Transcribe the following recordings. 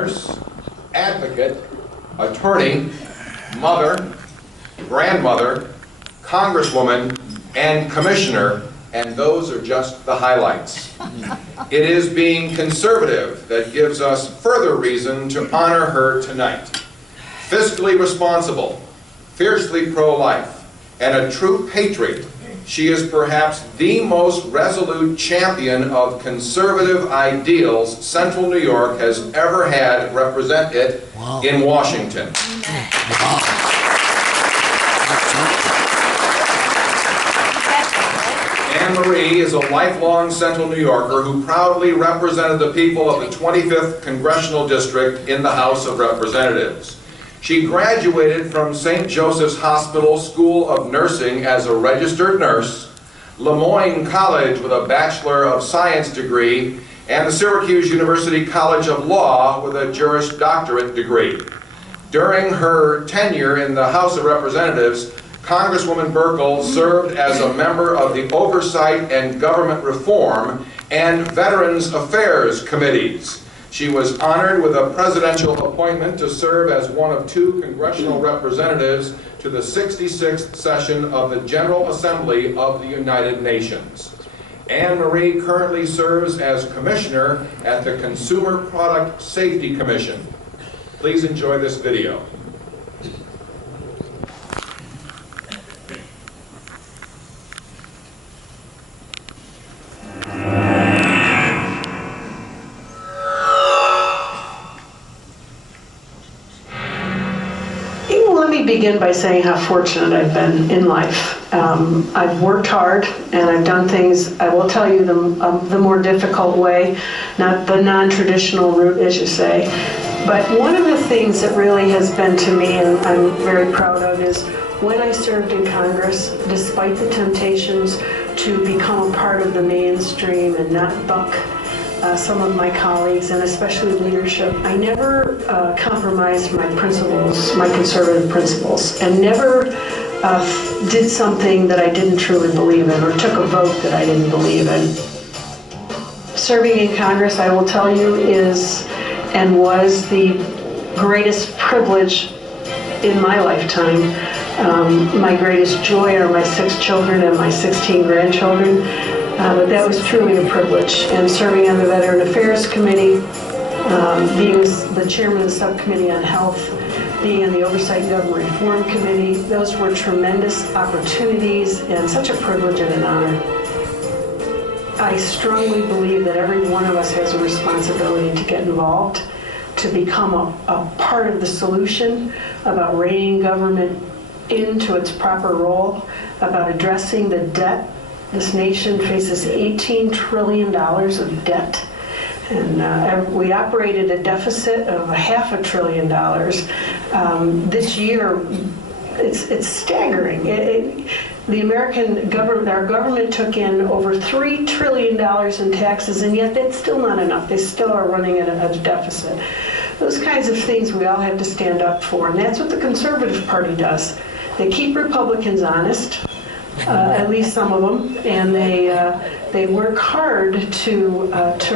nurse, advocate, attorney, mother, grandmother, congresswoman, and commissioner, and those are just the highlights. It is being conservative that gives us further reason to honor her tonight. Fiscally responsible, fiercely pro-life, and a true patriot, she is perhaps the most resolute champion of conservative ideals Central New York has ever had represent it in Washington. Honoree is a lifelong Central New Yorker who proudly represented the people of the 25th Congressional District in the House of Representatives. She graduated from St. Joseph's Hospital School of Nursing as a registered nurse, Lemoyne College with a Bachelor of Science degree, and the Syracuse University College of Law with a Juris Doctorate degree. During her tenure in the House of Representatives, Congresswoman Buerkle served as a member of the Oversight and Government Reform and Veterans Affairs Committees. She was honored with a presidential appointment to serve as one of 2 congressional representatives to the 66th session of the General Assembly of the United Nations. Honoree currently serves as commissioner at the Consumer Product Safety Commission. Please enjoy this video. Begin by saying how fortunate I've been in life. I've worked hard and I've done things, I will tell you, the more difficult way, not the non-traditional route, as you say. But one of the things that really has been to me, and I'm very proud of, is when I served in Congress, despite the temptations to become a part of the mainstream and not buck some of my colleagues, and especially leadership, I never compromised my principles, my conservative principles, and never did something that I didn't truly believe in or took a vote that I didn't believe in. Serving in Congress, I will tell you, is and was the greatest privilege in my lifetime. My greatest joy are my 6 children and my 16 grandchildren. But that was truly a privilege. And serving on the Veteran Affairs Committee, being the chairman of the subcommittee on health, being on the Oversight and Government Reform Committee, those were tremendous opportunities and such a privilege and an honor. I strongly believe that every one of us has a responsibility to get involved, to become a part of the solution, about reining government into its proper role, about addressing the debt. This nation faces $18 trillion of debt, and we operated a deficit of $500 billion. This year, it's staggering. The American government, our government took in over $3 trillion in taxes, and yet that's still not enough. They still are running at a deficit. Those kinds of things we all have to stand up for, and that's what the Conservative Party does. They keep Republicans honest. At least some of them, and they work hard to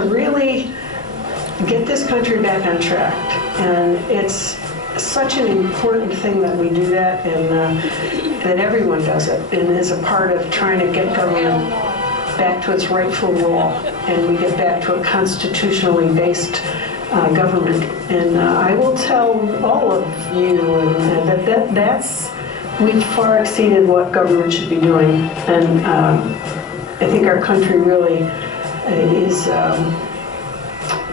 really get this country back on track. And it's such an important thing that we do that, and that everyone does it, and is a part of trying to get government back to its rightful role, and we get back to a constitutionally based government. And I will tell all of you that's. We've far exceeded what government should be doing, and I think our country really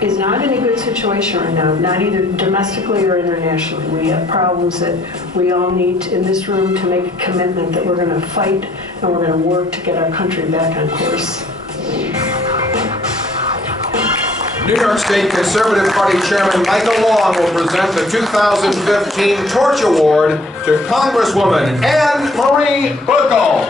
is not in a good situation right now, not either domestically or internationally. We have problems that we all need in this room to make a commitment that we're going to fight and we're going to work to get our country back on course. New York State Conservative Party Chairman Michael Long will present the 2015 Torch Award to Congresswoman Honoree Buerkle.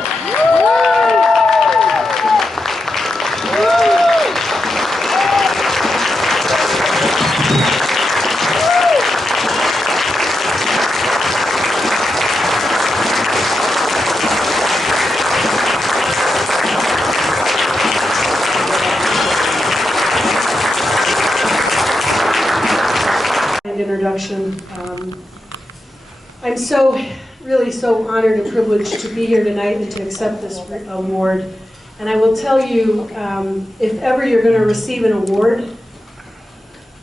Introduction. I'm really so honored and privileged to be here tonight and to accept this award. And I will tell you, if ever you're going to receive an award,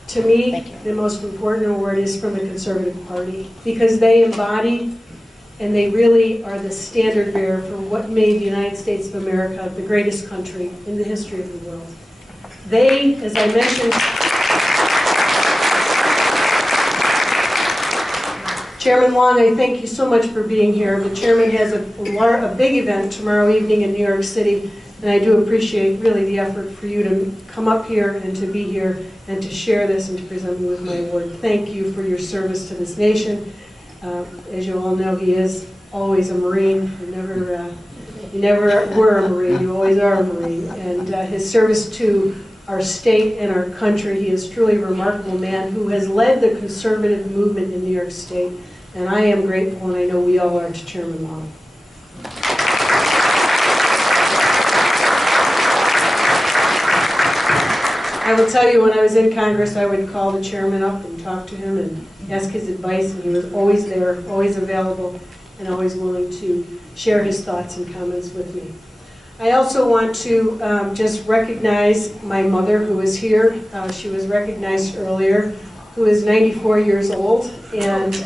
to me, the most important award is from the Conservative Party, because they embody and they really are the standard bearer for what made the United States of America the greatest country in the history of the world. They, as I mentioned, Chairman Long, I thank you so much for being here. The chairman has a big event tomorrow evening in New York City, and I do appreciate really the effort for you to come up here and to be here and to share this and to present me with my award. Thank you for your service to this nation. As you all know, he is always a Marine. You never were a Marine, you always are a Marine. And his service to our state and our country, he is truly a remarkable man who has led the conservative movement in New York State. And I am grateful, and I know we all are, to Chairman Long. I will tell you, when I was in Congress, I would call the chairman up and talk to him and ask his advice, and he was always there, always available, and always willing to share his thoughts and comments with me. I also want to just recognize my mother, who is here. She was recognized earlier, who is 94 years old, and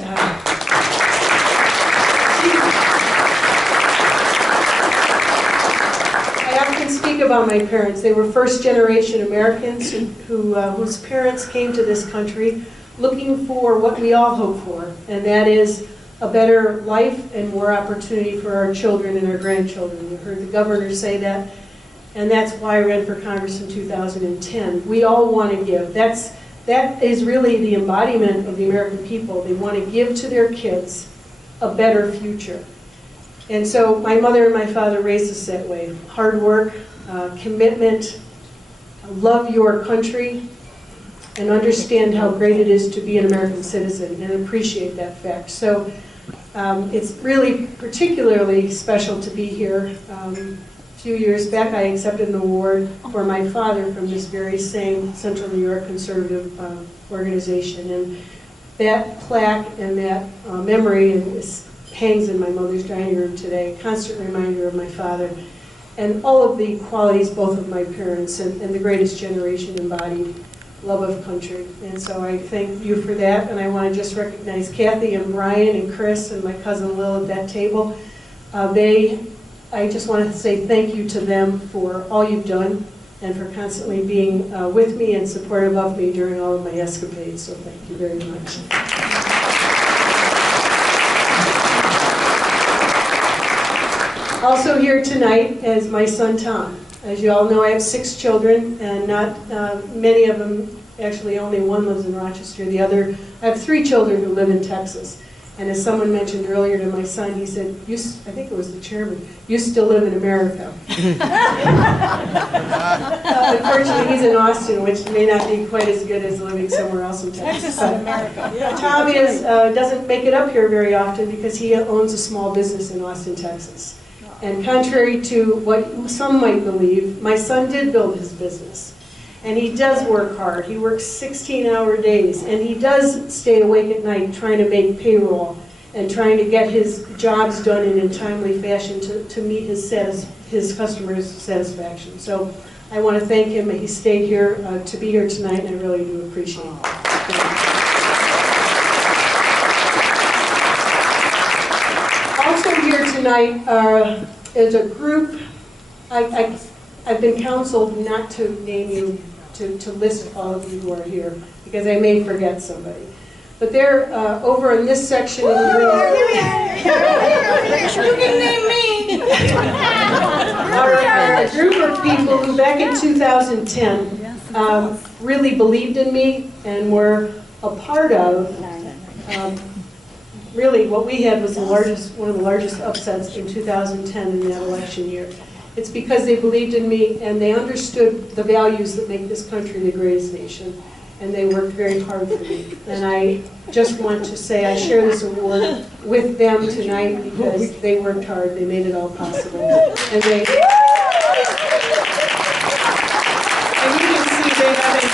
I often speak about my parents. They were first-generation Americans whose parents came to this country looking for what we all hope for, and that is a better life and more opportunity for our children and our grandchildren. You heard the governor say that, and that's why I ran for Congress in 2010. We all want to give. That is really the embodiment of the American people. They want to give to their kids a better future. And so my mother and my father raised us that way. Hard work, commitment, love your country, and understand how great it is to be an American citizen and appreciate that fact. So it's really particularly special to be here. A few years back, I accepted an award for my father from this very same Central New York conservative organization. And that plaque and that memory hangs in my mother's dining room today, a constant reminder of my father and all of the qualities both of my parents and the greatest generation embodied. Love of country. And so I thank you for that, and I want to just recognize Kathy and Brian and Chris and my cousin Lil at that table. I just want to say thank you to them for all you've done and for constantly being with me and supportive of me during all of my escapades, so thank you very much. Also here tonight is my son Tom. As you all know, I have 6 children, and not many of them, actually only one lives in Rochester. I have 3 children who live in Texas. And as someone mentioned earlier to my son, he said, I think it was the chairman, you still live in America. Unfortunately, he's in Austin, which may not be quite as good as living somewhere else in Texas. Texas is America. Yeah, Tom doesn't make it up here very often because he owns a small business in Austin, Texas. And contrary to what some might believe, my son did build his business. And he does work hard. He works 16-hour days. And he does stay awake at night trying to make payroll and trying to get his jobs done in a timely fashion to meet his customers' satisfaction. So I want to thank him. He stayed here to be here tonight, and I really do appreciate it. Also here tonight is a group. I've been counseled not to name you, to list all of you who are here, because I may forget somebody. But they're over in this section of the room. You can name me. Are a group of people who back in 2010 really believed in me and were a part of really what we had was one of the largest upsets in 2010 in that election year. It's because they believed in me and they understood the values that make this country the greatest nation, and they worked very hard for me. And I just want to say I share this award with them tonight because they worked hard, they made it all possible. And you can see they haven't,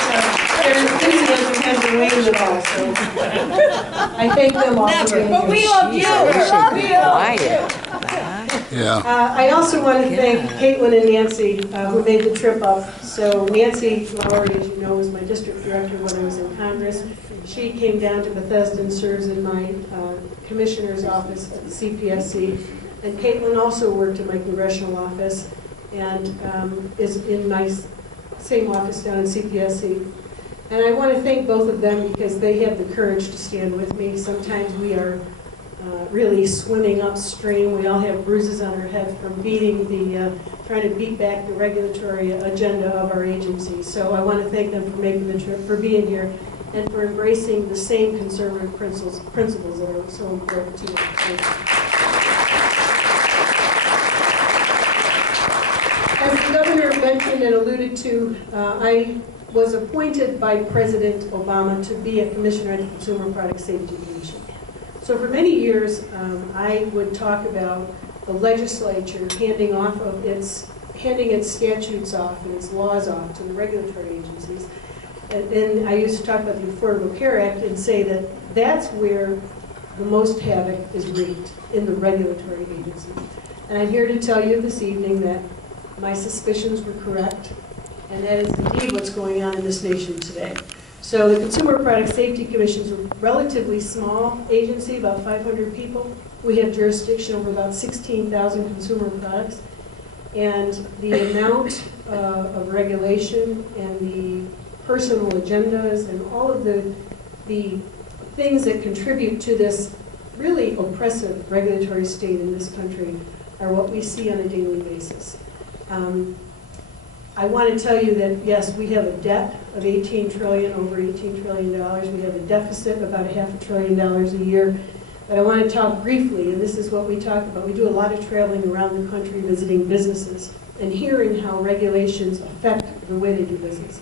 their enthusiasm has and Wayne would also. I thank them all for being But we here. love you. We love you. Yeah. I also want to thank Caitlin and Nancy, who made the trip up. So Nancy Lowry, as you know, was my district director when I was in Congress. She came down to Bethesda and serves in my commissioner's office at the CPSC. And Caitlin also worked in my congressional office and is in my same office down in CPSC. And I want to thank both of them because they have the courage to stand with me. Sometimes we are really swimming upstream. We all have bruises on our head from trying to beat back the regulatory agenda of our agency. So I want to thank them for making the trip, for being here, and for embracing the same conservative principles that are so important to us. As the governor mentioned and alluded to, I was appointed by President Obama to be a commissioner at the Consumer Product Safety Commission. So for many years, I would talk about the legislature handing its statutes off and its laws off to the regulatory agencies. And I used to talk about the Affordable Care Act and say that that's where the most havoc is wreaked, in the regulatory agency. And I'm here to tell you this evening that my suspicions were correct, and that is indeed what's going on in this nation today. So the Consumer Product Safety Commission is a relatively small agency, about 500 people. We have jurisdiction over about 16,000 consumer products. And the amount of regulation and the personal agendas and all of the things that contribute to this really oppressive regulatory state in this country are what we see on a daily basis. I want to tell you that, yes, we have a debt of over $18 trillion. We have a deficit of about $500 billion a year. But I want to talk briefly, and this is what we talk about. We do a lot of traveling around the country visiting businesses and hearing how regulations affect the way they do business.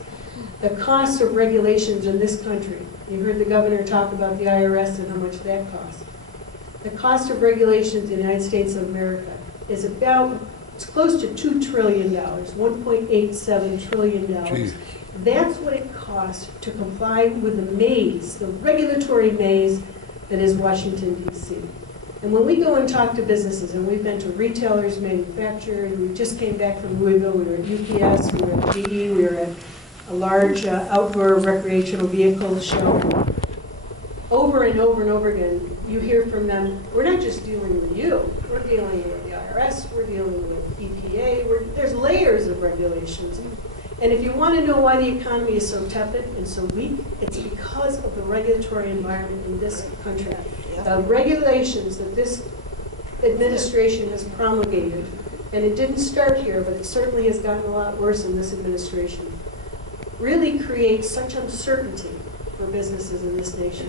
The cost of regulations in this country, you heard the governor talk about the IRS and how much that costs. The cost of regulations in the United States of America is it's close to $2 trillion, $1.87 trillion. Jeez. That's what it costs to comply with the maze, the regulatory maze that is Washington, D.C. And when we go and talk to businesses, and we've been to retailers, manufacturers, we just came back from Louisville, we were at UPS, we were at GE, we were at a large outdoor recreational vehicle show. Over and over and over again, you hear from them, we're not just dealing with you, we're dealing with the IRS, we're dealing with EPA, there's layers of regulations. And if you want to know why the economy is so tepid and so weak, it's because of the regulatory environment in this country. The regulations that this administration has promulgated, and it didn't start here, but it certainly has gotten a lot worse in this administration, really create such uncertainty for businesses in this nation.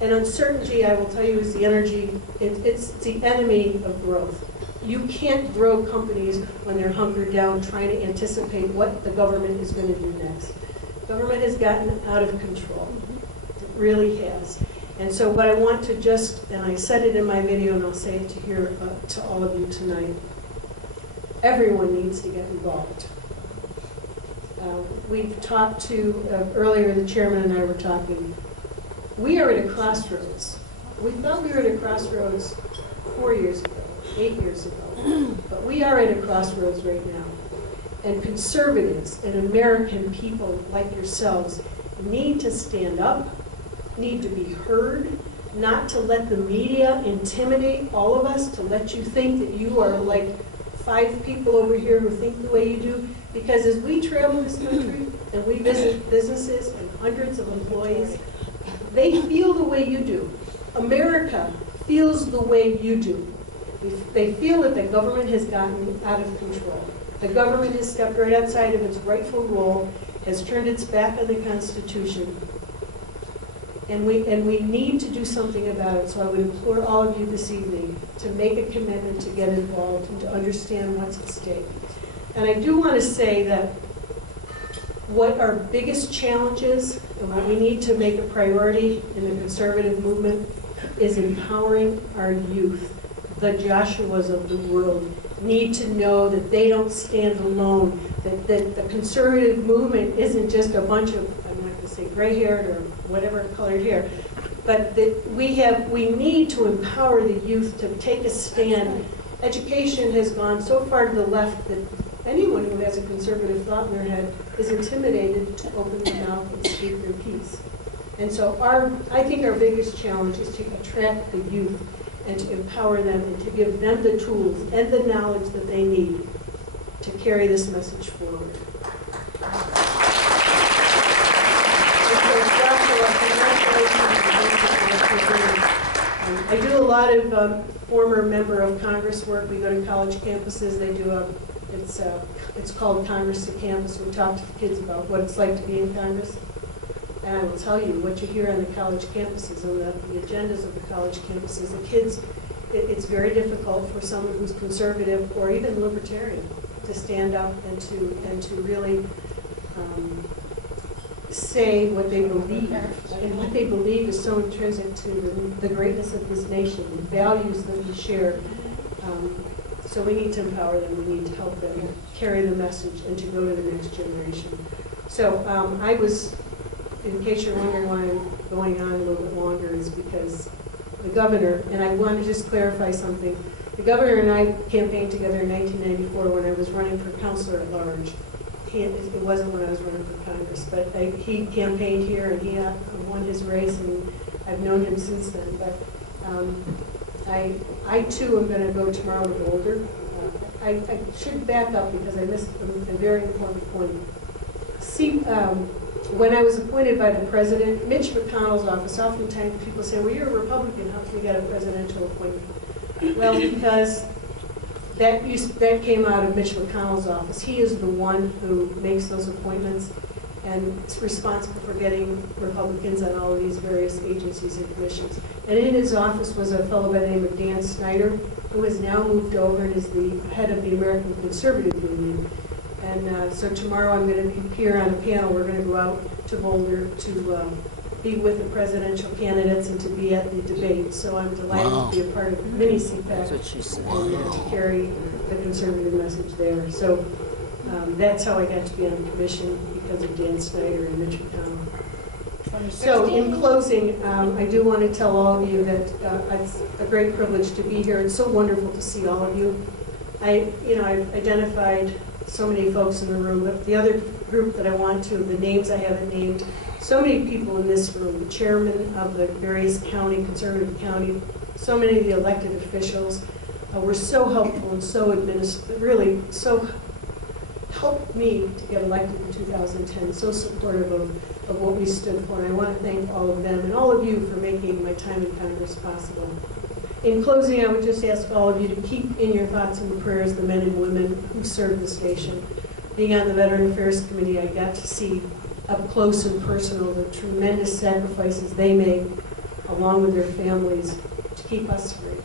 And uncertainty, I will tell you, is it's the enemy of growth. You can't grow companies when they're hunkered down trying to anticipate what the government is going to do next. Government has gotten out of control. It really has. And so what I want to and I said it in my video and I'll say it to all of you tonight, everyone needs to get involved. We've talked to, earlier the chairman and I were talking, we are at a crossroads. We thought we were at a crossroads 4 years ago, 8 years ago, but we are at a crossroads right now. And conservatives and American people like yourselves need to stand up, need to be heard, not to let the media intimidate all of us, to let you think that you are like 5 people over here who think the way you do. Because as we travel this country and we visit businesses and hundreds of employees, they feel the way you do. America feels the way you do. They feel that the government has gotten out of control. The government has stepped right outside of its rightful role, has turned its back on the Constitution, and we need to do something about it. So I would implore all of you this evening to make a commitment to get involved and to understand what's at stake. And I do want to say that what our biggest challenge is, and what we need to make a priority in the conservative movement, is empowering our youth. The Joshuas of the world need to know that they don't stand alone, that the conservative movement isn't just a bunch of, I'm not going to say gray-haired or whatever colored hair, but that we need to empower the youth to take a stand. Education has gone so far to the left that anyone who has a conservative thought in their head is intimidated to open their mouth and speak their piece. And so I think our biggest challenge is to attract the youth and to empower them and to give them the tools and the knowledge that they need to carry this message forward. I do a lot of former member of Congress work. We go to college campuses. They do it's called Congress to Campus. We talk to the kids about what it's like to be in Congress. And I will tell you, what you hear on the college campuses, on the agendas of the college campuses, the kids, it's very difficult for someone who's conservative or even libertarian to stand up and to really say what they believe. And what they believe is so intrinsic to the greatness of this nation, the values that we share. So we need to empower them, we need to help them carry the message and to go to the next generation. So I was, in case you're wondering why I'm going on a little bit longer, is because the governor, and I want to just clarify something, the governor and I campaigned together in 1994 when I was running for councilor at large. It wasn't when I was running for Congress, but he campaigned here and he won his race, and I've known him since then. But I too am going to go tomorrow to Boulder. I should back up because I missed a very important point. See, when I was appointed by the president, Mitch McConnell's office, oftentimes people say, well, you're a Republican, how can you get a presidential appointment? Well, because that came out of Mitch McConnell's office. He is the one who makes those appointments and is responsible for getting Republicans on all of these various agencies and commissions. And in his office was a fellow by the name of Dan Snyder, who has now moved over and is the head of the American Conservative Union. And so tomorrow I'm going to be here on a panel. We're going to go out to Boulder to be with the presidential candidates and to be at the debate. So I'm delighted to be a part of mini CPAC and to carry the conservative message there. So that's how I got to be on the commission, because of Dan Snyder and Mitch McConnell. So in closing, I do want to tell all of you that it's a great privilege to be here. It's so wonderful to see all of you. I've identified so many folks in the room, but the other group that I want to, the names I haven't named, so many people in this room, the chairman of the various conservative county, so many of the elected officials were so helpful and so really so helped me to get elected in 2010, so supportive of what we stood for. And I want to thank all of them and all of you for making my time in Congress possible. In closing, I would just ask all of you to keep in your thoughts and prayers the men and women who serve this nation. Being on the Veteran Affairs Committee, I got to see up close and personal the tremendous sacrifices they make, along with their families, to keep us free,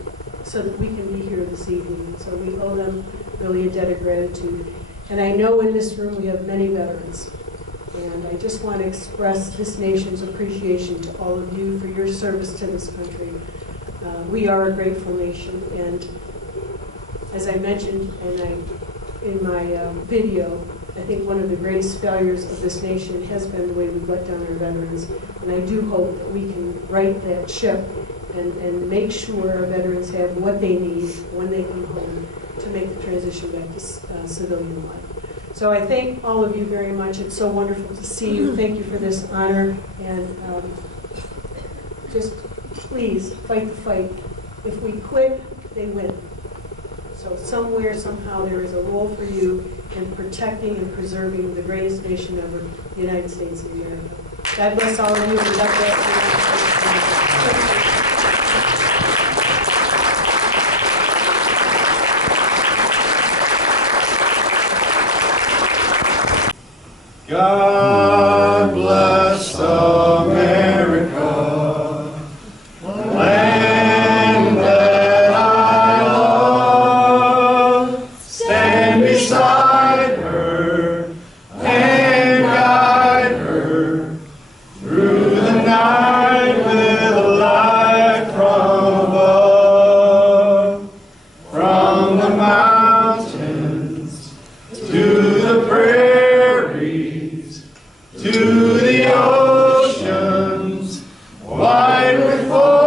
so that we can be here this evening. So we owe them really a debt of gratitude. And I know in this room we have many veterans. And I just want to express this nation's appreciation to all of you for your service to this country. We are a grateful nation, and as I mentioned in my video, I think one of the greatest failures of this nation has been the way we've let down our veterans. And I do hope that we can right that ship and make sure our veterans have what they need when they come home to make the transition back to civilian life. So I thank all of you very much. It's so wonderful to see you. Thank you for this honor. And just please fight the fight. If we quit, they win. So somewhere, somehow, there is a role for you in protecting and preserving the greatest nation ever, the United States of America. God bless all of you. And God bless the United States. God bless America, the land that I love. Stand beside her and guide her through the night. with